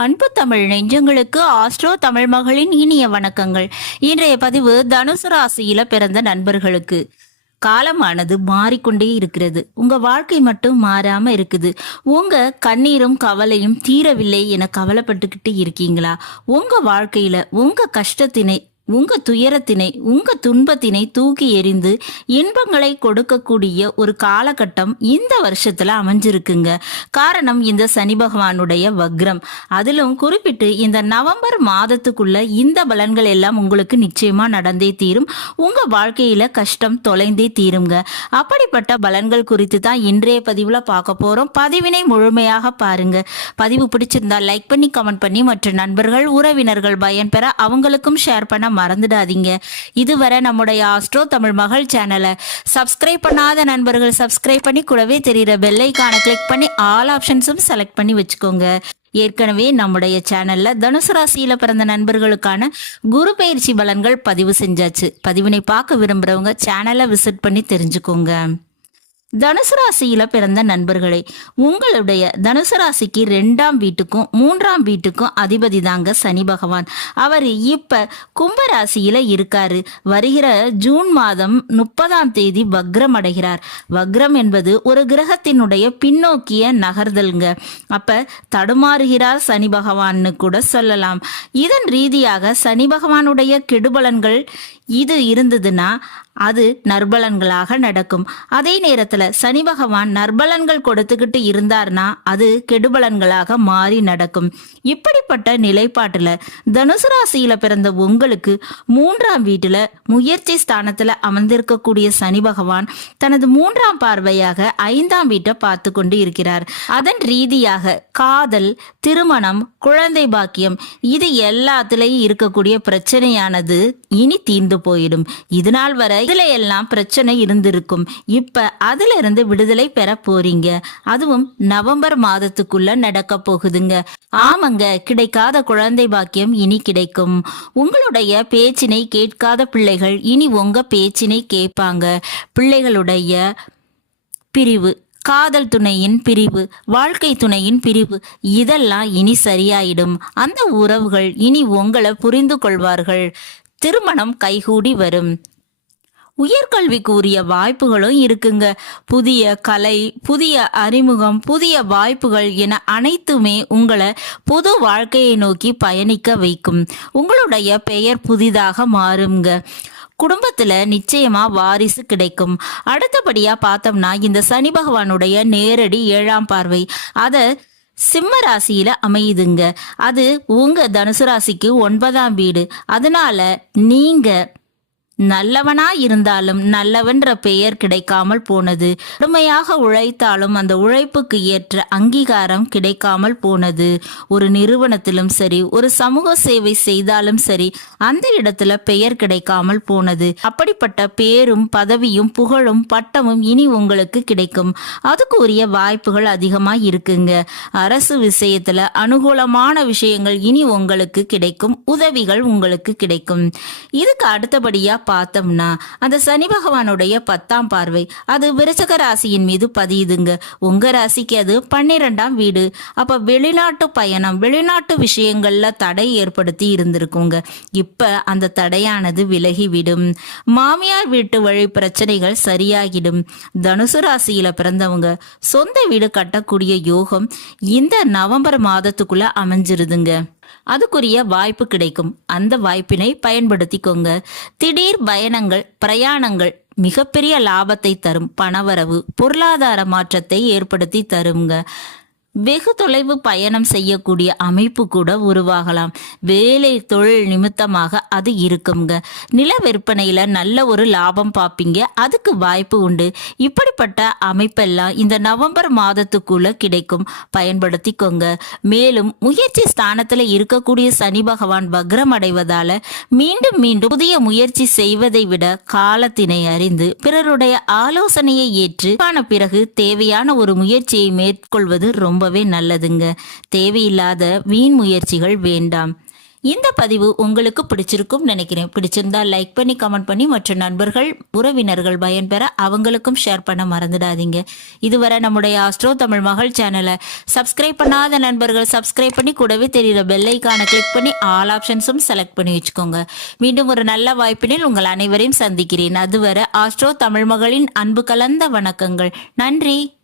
அன்பு தமிழ் நெஞ்சங்களுக்கு ஆஸ்ட்ரோ தமிழ் மகளின் இனிய வணக்கங்கள். இன்றைய பதிவு தனுசு ராசியில பிறந்த நண்பர்களுக்கு. காலமானது மாறிக்கொண்டே இருக்கிறது. உங்க வாழ்க்கை மட்டும் மாறாம இருக்குது. உங்க கண்ணீரும் கவலையும் தீரவில்லை என கவலைப்பட்டுக்கிட்டு இருக்கீங்களா? உங்க வாழ்க்கையில உங்க கஷ்டத்தினை, உங்க துயரத்தினை, உங்க துன்பத்தினை தூக்கி எறிந்து இன்பங்களை கொடுக்கக்கூடிய ஒரு காலகட்டம் இந்த வருஷத்துல அமைஞ்சிருக்குங்க. காரணம் இந்த சனி பகவானுடைய வக்ரம். அதிலும் குறிப்பிட்டு இந்த நவம்பர் மாதத்துக்குள்ள இந்த பலன்கள் எல்லாம் உங்களுக்கு நிச்சயமா நடந்தே தீரும். உங்க வாழ்க்கையில கஷ்டம் தொலைந்தே தீருங்க. அப்படிப்பட்ட பலன்கள் குறித்து தான் இன்றைய பதிவுல பார்க்க போறோம். பதிவினை முழுமையாக பாருங்க. பதிவு பிடிச்சிருந்தா லைக் பண்ணி கமெண்ட் பண்ணி மற்ற நண்பர்கள் உறவினர்கள் பயன்பெற அவங்களுக்கும் ஷேர் பண்ண மறந்துடாதீங்க. இதுவரை நம்முடைய ஆஸ்ட்ரோ தமிழ் மகள் சேனலை சப்ஸ்கிரைப் பண்ணாத நண்பர்கள் சப்ஸ்கிரைப் பண்ணி கூடவே தெரியுற பெல் ஐகானை கிளிக் பண்ணி ஆல் ஆப்ஷன்ஸும் செலக்ட் பண்ணி வச்சுக்கோங்க. ஏற்கனவே நம்முடைய சேனல்ல தனுசு ராசியில பிறந்த நண்பர்களுக்கான குரு பயிற்சி பலன்கள் பதிவு செஞ்சாச்சு. பதிவினை பார்க்க விரும்புறவங்க சேனலை விசிட் பண்ணி தெரிஞ்சுக்கோங்க. தனுசு ராசியில பிறந்த நண்பர்களே, உங்களுடைய தனுசு ராசிக்கு 2ஆம் வீட்டுக்கும் 3ஆம் வீட்டுக்கும் அதிபதி தாங்க சனி பகவான். அவர் இப்ப கும்ப ராசியில இருக்காரு. வருகிற ஜூன் மாதம் 30ஆம் தேதி வக்ரம் அடைகிறார். வக்ரம் என்பது ஒரு கிரகத்தினுடைய பின்னோக்கிய நகர்தல்ங்க. அப்ப தடுமாறுகிறார் சனி பகவான்னு கூட சொல்லலாம். இதன் ரீதியாக சனி பகவானுடைய கெடுபலன்கள் இது இருந்ததுன்னா அது நற்பலன்களாக நடக்கும். அதே நேரத்துல சனி பகவான் நற்பலன்கள் கொடுத்துக்கிட்டு இருந்தார்னா அது கெடுபலன்களாக மாறி நடக்கும். இப்படிப்பட்ட நிலைப்பாட்டுல தனுசு ராசியில பிறந்த உங்களுக்கு 3ஆம் வீட்டுல முயற்சி ஸ்தானத்துல அமர்ந்திருக்கக்கூடிய சனி பகவான் தனது 3ஆம் பார்வையாக 5ஆம் வீட்டை பார்த்து கொண்டு இருக்கிறார். அதன் ரீதியாக காதல், திருமணம், குழந்தை பாக்கியம் இது எல்லாத்துலயும் இருக்கக்கூடிய பிரச்சனையானது இனி தீர்ந்து போயிடும். இதனால் வரை இதுல எல்லாம் பிரச்சனை இருந்திருக்கும். இப்ப அதுல இருந்து விடுதலை பெற போறீங்க. அதுவும் நவம்பர் மாதத்துக்குள்ள நடக்க போகுதுங்க. ஆமாங்க, கிடைக்காத குழந்தை பாக்கியம் இனி கிடைக்கும். உங்களுடைய பேச்சினை கேட்காத பிள்ளைகள் இனி உங்க பேச்சினை கேட்பாங்க. பிள்ளைகளுடைய பிரிவு, காதல் துணையின் பிரிவு, வாழ்க்கை துணையின் பிரிவு இதெல்லாம் இனி சரியாயிடும். அந்த உறவுகள் இனி உங்களை புரிந்து கொள்வார்கள். திருமணம் கைகூடி வரும். உயர்கல்விக்கு உரிய வாய்ப்புகளும் இருக்குங்க. புதிய கலை, புதிய அறிமுகம், புதிய வாய்ப்புகள் என அனைத்துமே உங்களை புது வாழ்க்கையை நோக்கி பயணிக்க வைக்கும். உங்களுடைய பெயர் புதிதாக மாறுங்க. குடும்பத்துல நிச்சயமா வாரிசு கிடைக்கும். அடுத்தபடியா பார்த்தோம்னா இந்த சனி பகவானுடைய நேரடி 7ஆம் பார்வை அத சிம்ம ராசியில அமையுதுங்க. அது உங்க தனுசு ராசிக்கு 9ஆம் வீடு. அதனால நீங்க நல்லவனா இருந்தாலும் நல்லவன்ற பெயர் கிடைக்காமல் போனது. கடுமையாக உழைத்தாலும் அந்த உழைப்புக்கு ஏற்ற அங்கீகாரம் கிடைக்காமல் போனது. ஒரு நிறுவனத்திலும் சரி, ஒரு சமூக சேவை செய்தாலும் சரி, அந்த இடத்துல பெயர் கிடைக்காமல் போனது. அப்படிப்பட்ட பேரும் பதவியும் புகழும் பட்டமும் இனி உங்களுக்கு கிடைக்கும். அதுக்கு உரிய வாய்ப்புகள் அதிகமா இருக்குங்க. அரசு விஷயத்துல அனுகூலமான விஷயங்கள் இனி உங்களுக்கு கிடைக்கும். உதவிகள் உங்களுக்கு கிடைக்கும். இதுக்கு அடுத்தபடியா பார்த்தோம்னா அந்த சனி பகவானுடைய 10ஆம் பார்வை அது விருச்சக ராசியின் மீது பதியுதுங்க. உங்க ராசிக்கு அது 12ஆம் வீடு. அப்ப வெளிநாட்டு பயணம், வெளிநாட்டு விஷயங்கள்ல தடை ஏற்படுத்தி இருந்திருக்குங்க. இப்ப அந்த தடையானது விலகிவிடும். மாமியார் வீட்டு வழி பிரச்சனைகள் சரியாகிடும். தனுசு ராசியில பிறந்தவங்க சொந்த வீடு கட்டக்கூடிய யோகம் இந்த நவம்பர் மாதத்துக்குள்ள அமைஞ்சிருதுங்க. அதுக்குரிய வாய்ப்பு கிடைக்கும். அந்த வாய்ப்பினை பயன்படுத்திக்கோங்க. திடீர் பயணங்கள், பிரயாணங்கள் மிகப்பெரிய லாபத்தை தரும். பணவரவு, பொருளாதார மாற்றத்தை ஏற்படுத்தி தருங்க. வெகு தொலைவு பயணம் செய்யக்கூடிய அமைப்பு கூட உருவாகலாம். வேலை தொழில் நிமித்தமாக அது இருக்குங்க. நில விற்பனையில நல்ல ஒரு லாபம் பார்ப்பீங்க. அதுக்கு வாய்ப்பு உண்டு. இப்படிப்பட்ட அமைப்பெல்லாம் இந்த நவம்பர் மாதத்துக்குள்ள கிடைக்கும். பயன்படுத்திக்கோங்க. மேலும் முயற்சி ஸ்தானத்துல இருக்கக்கூடிய சனி பகவான் வக்ரம் அடைவதால மீண்டும் மீண்டும் புதிய முயற்சி செய்வதை விட காலத்தினை அறிந்து பிறருடைய ஆலோசனையை ஏற்று பிறகு தேவையான ஒரு முயற்சியை மேற்கொள்வது ரொம்பவே நல்லதுங்க. தேவையில்லாத வீண் முயற்சிகள் வேண்டாம். இந்த பதிவு உங்களுக்கு பிடிச்சிருக்கும் நினைக்கிறேன். பிடிச்சிருந்தா லைக் பண்ணி கமெண்ட் பண்ணி மற்ற நண்பர்கள் உறவினர்கள் பயன்பெற அவங்களுக்கும் ஷேர் பண்ண மறந்துடாதீங்க. இதுவரை நம்முடைய ஆஸ்ட்ரோ தமிழ் மகள் சேனலை சப்ஸ்கிரைப் பண்ணாத நண்பர்கள் சப்ஸ்கிரைப் பண்ணி கூடவே தெரியுற பெல் ஐகானை கிளிக் பண்ணி ஆல் ஆப்ஷன்ஸும் செலக்ட் பண்ணி வச்சுக்கோங்க. மீண்டும் ஒரு நல்ல வாய்ப்பினில் உங்கள் அனைவரையும் சந்திக்கிறேன். அதுவரை ஆஸ்ட்ரோ தமிழ் மகளின் அன்பு கலந்த வணக்கங்கள். நன்றி.